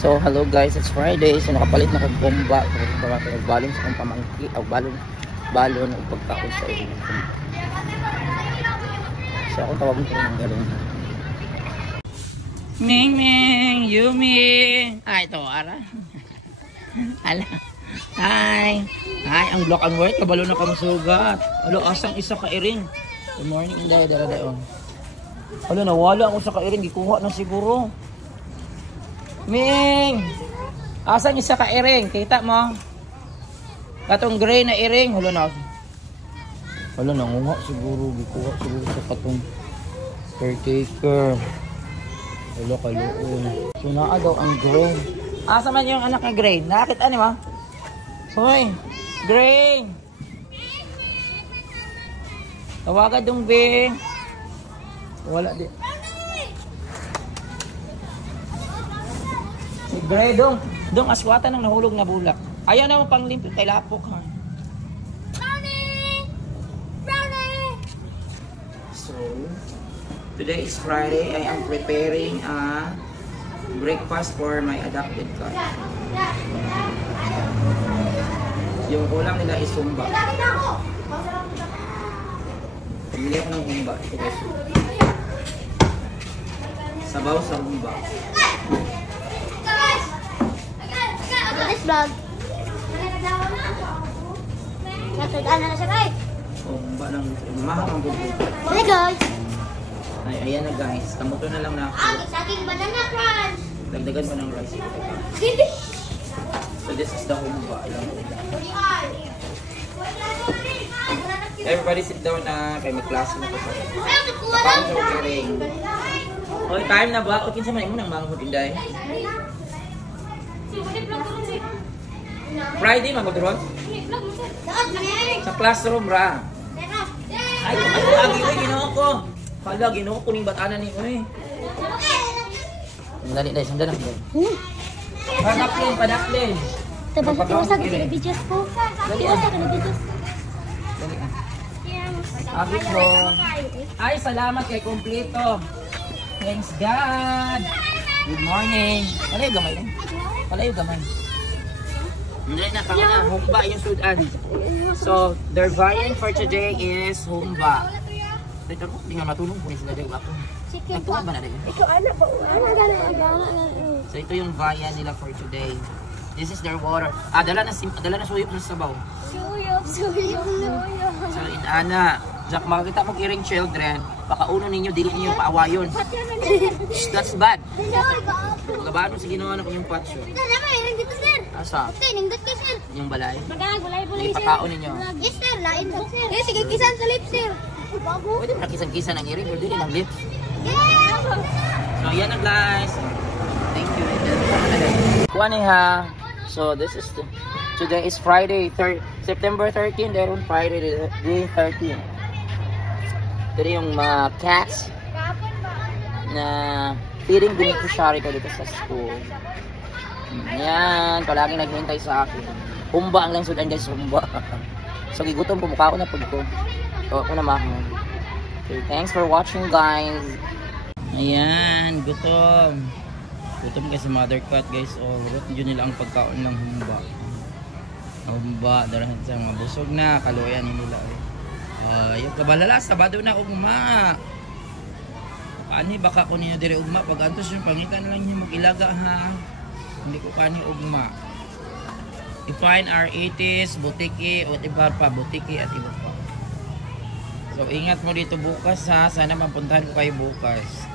So hello guys, it's Friday. So nakapalit na kong bomba para balon sa akong pamangki o balon o pagkaon sa iyo. So ako tawagin ko ng galon. Ming Ming, Yumi. Ay to ara. Ala. Hi. Hi, ang block and white kabalo na kang sugat. Alo asang isa ka iring. Good morning Inday, dara dayon. Alo nawala ako sa ka iring, gikuha na siguro. Ming! Asan isa ka iring? Kita mo? Katong gray na iring. Hala na. Hala na. Ngunga siguro. Gikuha siguro sa katong caretaker. Hala kaluon. So naa daw ang gray. Asa man yung anak na gray? Nakakita ni mo? Hoy! Gray! Tawagan dong Bing. Wala di. Gray dong aswata ng nahulog na bulak. Ayaw naman pang limpyo kay lapok ha. Brownie! So, today is Friday. I am preparing a breakfast for my adopted cat. Yung ulam nila is humba. Pumili ako ng humba. Ito guys. Sabaw sa humba. This vlog. Natudaan na siya guys. Humba ng mahal ang bubo. Hey guys. Ay, ayan na guys. Kamuto na lang na ako. Ang saging banana crunch. Dagdagan mo ng rice. So this is the humba. Everybody sit down na. Kaya may klase na ko sa kapag sa ukiring. Hoy, time na ba? O kinsa man mo nang manghod Inday? Friday magudron? Sa classroom ra. Ay, ano agi ko ginoo ko. Pala ginoo ko ning batanan ni oy. Dali dai sandan ako. Padaplin. Tapos sa videos po. Dali Sa videos. Dali. Agi ko. Ay, salamat kay kompleto. Thanks God. Good morning. Palayo gamay lang. Palayo gamay. Hindi na kaka na. Humba yung sudan. So, their variant for today is humba. Dito ko, hindi nga matulong kung sila dito ako. Nagtuwan ba na dito? Ikaw anak ba? So, ito yung variant nila for today. This is their water. Ah, dala na suyop na sabaw. Suyop. So, in ana, Jack, makakita mo kiring children, pakauno ninyo, dili ninyo paawayon. That's bad. Gabaan mo sa ginawa na kung yung patso. Asa? Yung balay? Yung pakaon ninyo. Yes sir, lain po sir. Eh, sige kisan sa lip sir. Pwede mo nakisan-kisan ang iring, pero dili lang lip. Yeah! So, yan na guys. Thank you. Kuwani ha. So, today is Friday, September 13, then Friday, day 13. Ito yung mga cats na feeding beneficiary ko dito sa school. Yan, palaging naghihintay sa akin. Humba ang lang sudan guys, humba. So, gigutom po, mukha ko na pag ko. So, ako na mahal. Okay, thanks for watching guys. Ayan, gutom. Gutom kasi mother cat guys. Oh, rot yun nila ang pagkaon ng humba. Humba, darahan sa mga busog na. Kaluyan nila eh. Yung kabalala, sabado na ugma. Kani baka ko niyo dire ugma. Pag antos yung pangitan lang niyo mag-ilaga ha. Hindi ko kani ugma. I-find our 80s, butiki, o iba pa, butiki at iba pa. So ingat mo dito bukas ha. Sana mapuntahan ko kayo bukas.